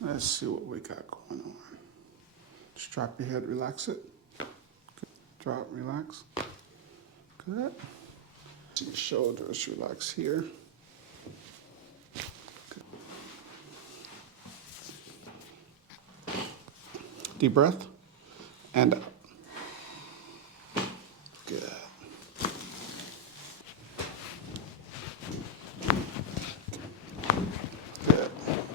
Let's see what we got going on. Just drop your head, relax it. Good. Drop, relax. Good. Your shoulders, relax here. Good. Deep breath and out. Good.